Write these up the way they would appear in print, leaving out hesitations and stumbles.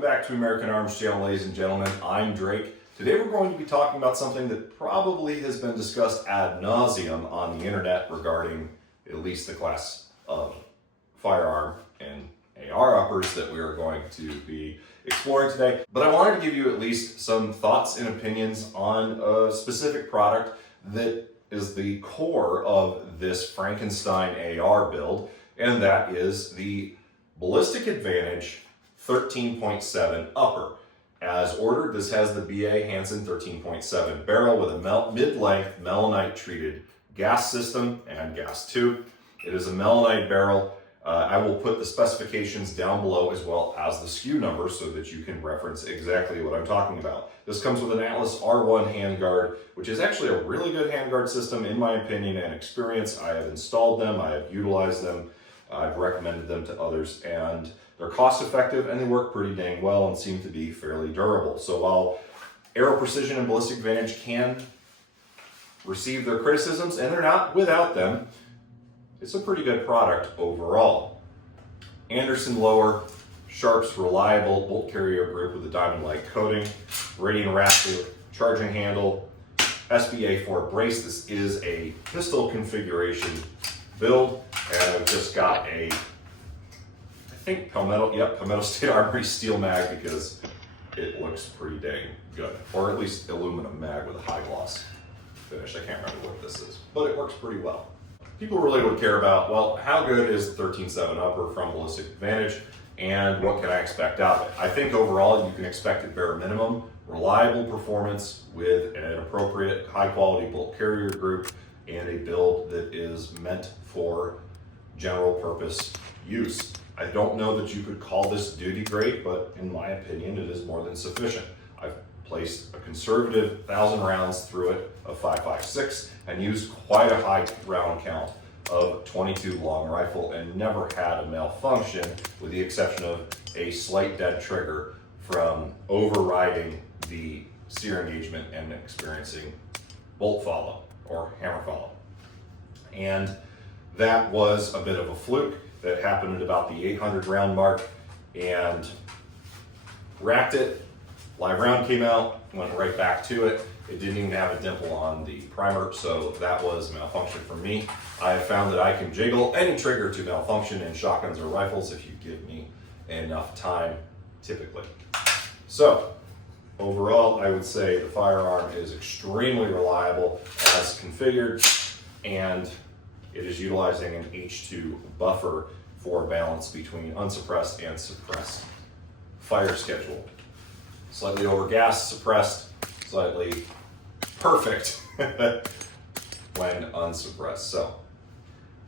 Welcome back to American Arms Channel, ladies and gentlemen. I'm Drake. Today we're going to be talking about something that probably has been discussed ad nauseum on the internet regarding at least the class of firearm and AR uppers that we are going to be exploring today. But I wanted to give you at least some thoughts and opinions on a specific product that is the core of this Frankenstein AR build, and that is the Ballistic Advantage 13.7 upper. As ordered, this has the BA Hanson 13.7 barrel with a mid-length melanite treated gas system and gas tube. It is a melanite barrel. I will put the specifications down below as well as the SKU number so that you can reference exactly what I'm talking about. This comes with an Atlas R1 handguard, which is actually a really good handguard system in my opinion and experience. I have installed them, I have utilized them, I've recommended them to others, and they're cost effective and they work pretty dang well and seem to be fairly durable. So while Aero Precision and Ballistic Advantage can receive their criticisms, and they're not without them, it's a pretty good product overall. Anderson lower, Sharp's Reliabolt bolt carrier group with a diamond-like coating, Radian Raptor charging handle, SBA4 brace. This is a pistol configuration build, and I've just got a, I think Palmetto State Armory steel mag because it looks pretty dang good, or at least aluminum mag with a high gloss finish. I can't remember what this is, but it works pretty well. People really would care about, well, how good is the 13.7 upper from Ballistic Advantage and what can I expect out of it? I think overall you can expect at bare minimum reliable performance with an appropriate high quality bolt carrier group and a build that is meant for general purpose use. I don't know that you could call this duty grade, but in my opinion it is more than sufficient. I've placed a conservative 1,000 rounds through it of 5.56 and used quite a high round count of 22 long rifle and never had a malfunction with the exception of a slight dead trigger from overriding the sear engagement and experiencing bolt follow or hammer follow. And that was a bit of a fluke that happened at about the 800 round mark, and racked it. Live round came out, went right back to it. It didn't even have a dimple on the primer, so that was a malfunction for me. I have found that I can jiggle any trigger to malfunction in shotguns or rifles if you give me enough time, typically. So overall, I would say the firearm is extremely reliable as configured, and it is utilizing an H2 buffer for balance between unsuppressed and suppressed fire schedule. Slightly over gas suppressed, slightly perfect when unsuppressed. So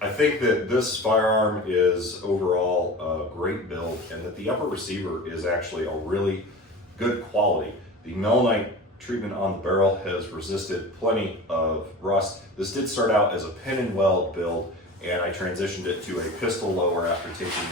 I think that this firearm is overall a great build and that the upper receiver is actually a really good quality. The melanite treatment on the barrel has resisted plenty of rust. This did start out as a pin-and-weld build, and I transitioned it to a pistol lower after taking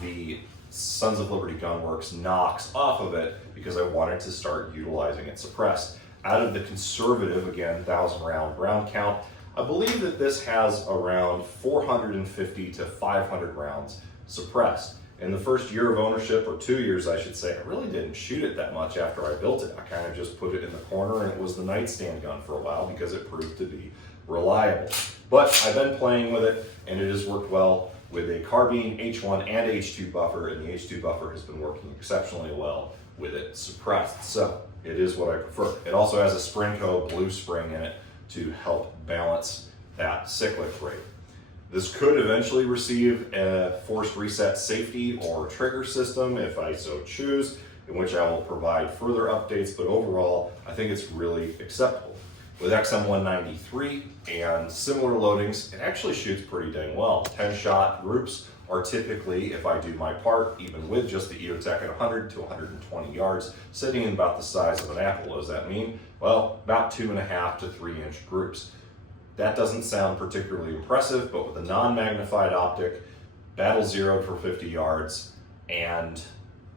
the Sons of Liberty Gunworks knocks off of it because I wanted to start utilizing it suppressed. Out of the conservative, again, 1,000 round count, I believe that this has around 450 to 500 rounds suppressed. In the first year of ownership, or 2 years I should say, I really didn't shoot it that much after I built it. I kind of just put it in the corner and it was the nightstand gun for a while because it proved to be reliable. But I've been playing with it and it has worked well with a carbine H1 and H2 buffer, and the H2 buffer has been working exceptionally well with it suppressed. So it is what I prefer. It also has a SpringCo blue spring in it to help balance that cyclic rate. This could eventually receive a forced reset safety or trigger system if I so choose, in which I will provide further updates, but overall, I think it's really acceptable. With XM193 and similar loadings, it actually shoots pretty dang well. 10-shot groups are typically, if I do my part, even with just the EOTech at 100 to 120 yards, sitting in about the size of an apple. What does that mean? Well, about 2.5 to 3 inch groups. That doesn't sound particularly impressive, but with a non-magnified optic, battle zeroed for 50 yards, and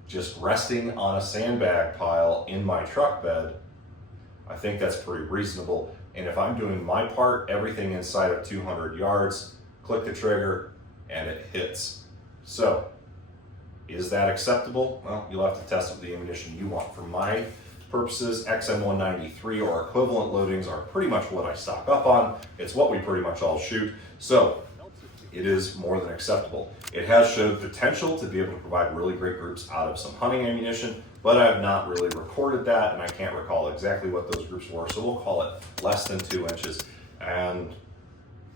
just resting on a sandbag pile in my truck bed, I think that's pretty reasonable. And if I'm doing my part, everything inside of 200 yards, click the trigger and it hits. So Is that acceptable? Well, you'll have to test it with the ammunition you want. For my purposes, XM193 or equivalent loadings are pretty much what I stock up on. It's what we pretty much all shoot. So it is more than acceptable. It has showed potential to be able to provide really great groups out of some hunting ammunition, but I have not really recorded that, and I can't recall exactly what those groups were, so we'll call it less than 2 inches, and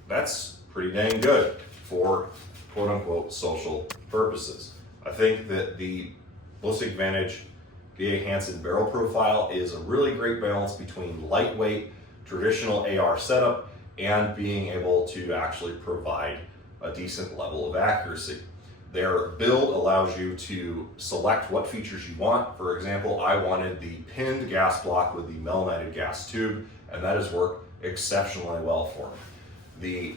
that's pretty dang good for quote-unquote social purposes. I think that the Ballistic Advantage VA Hanson barrel profile is a really great balance between lightweight, traditional AR setup, and being able to actually provide a decent level of accuracy. Their build allows you to select what features you want. For example, I wanted the pinned gas block with the melanated gas tube, and that has worked exceptionally well for me. The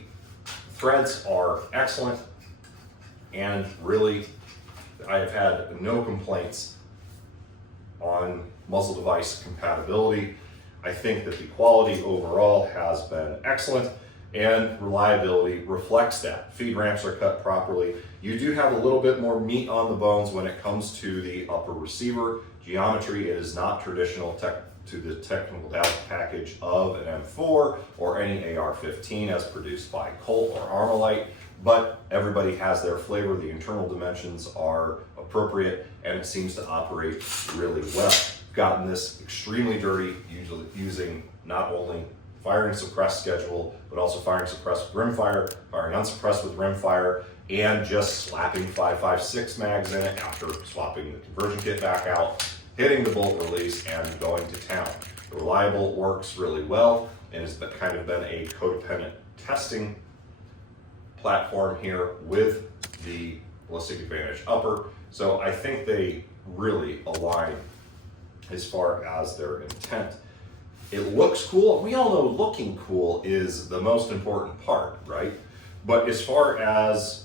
threads are excellent, and really, I have had no complaints on muzzle device compatibility. I think that the quality overall has been excellent, and reliability reflects that. Feed ramps are cut properly. You do have a little bit more meat on the bones when it comes to the upper receiver geometry. It is not traditional to the technical data package of an M4 or any AR-15 as produced by Colt or Armalite, but everybody has their flavor. The internal dimensions are appropriate, and it seems to operate really well. Gotten this extremely dirty, usually using not only firing suppressed schedule, but also firing suppressed with rimfire, firing unsuppressed with rimfire, and just slapping 5.56 mags in it after swapping the conversion kit back out, hitting the bolt release, and going to town. The Reliabolt works really well and has kind of been a codependent testing platform here with the Ballistic Advantage upper. So I think they really align as far as their intent. It looks cool. We all know looking cool is the most important part, right? But as far as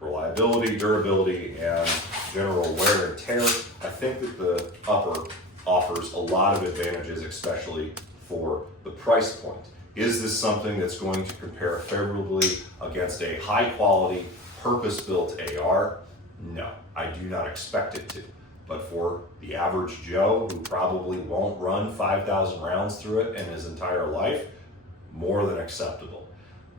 reliability, durability, and general wear and tear, I think that the upper offers a lot of advantages, especially for the price point. Is this something that's going to compare favorably against a high quality, purpose-built AR? No, I do not expect it to. But for the average Joe who probably won't run 5,000 rounds through it in his entire life, more than acceptable.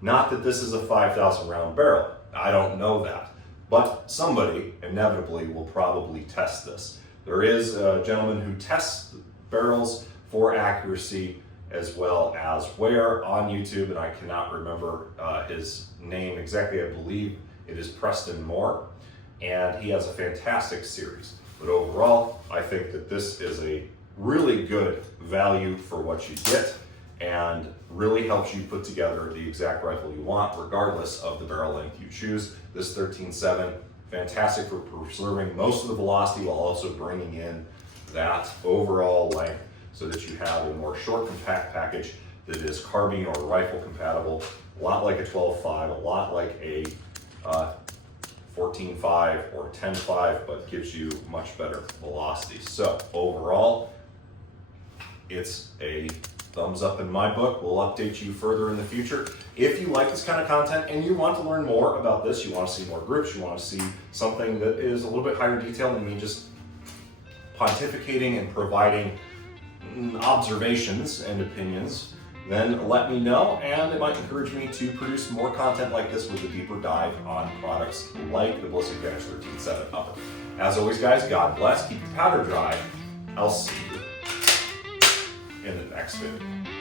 Not that this is a 5,000 round barrel, I don't know that. But somebody inevitably will probably test this. There is a gentleman who tests barrels for accuracy as well as wear on YouTube, and I cannot remember his name exactly. I believe it is Preston Moore, and he has a fantastic series. But overall, I think that this is a really good value for what you get and really helps you put together the exact rifle you want, regardless of the barrel length you choose. This 13.7, fantastic for preserving most of the velocity while also bringing in that overall length so that you have a more short, compact package that is carbine or rifle compatible, a lot like a 12.5, a lot like a 14.5 or 10.5, but gives you much better velocity. So overall, it's a thumbs up in my book. We'll update you further in the future. If you like this kind of content and you want to learn more about this, you want to see more groups, you want to see something that is a little bit higher detail than me just pontificating and providing observations and opinions, then let me know, and it might encourage me to produce more content like this with a deeper dive on products like the Ballistic Advantage 13.7 upper. As always, guys, God bless, keep your powder dry. I'll see you in the next video.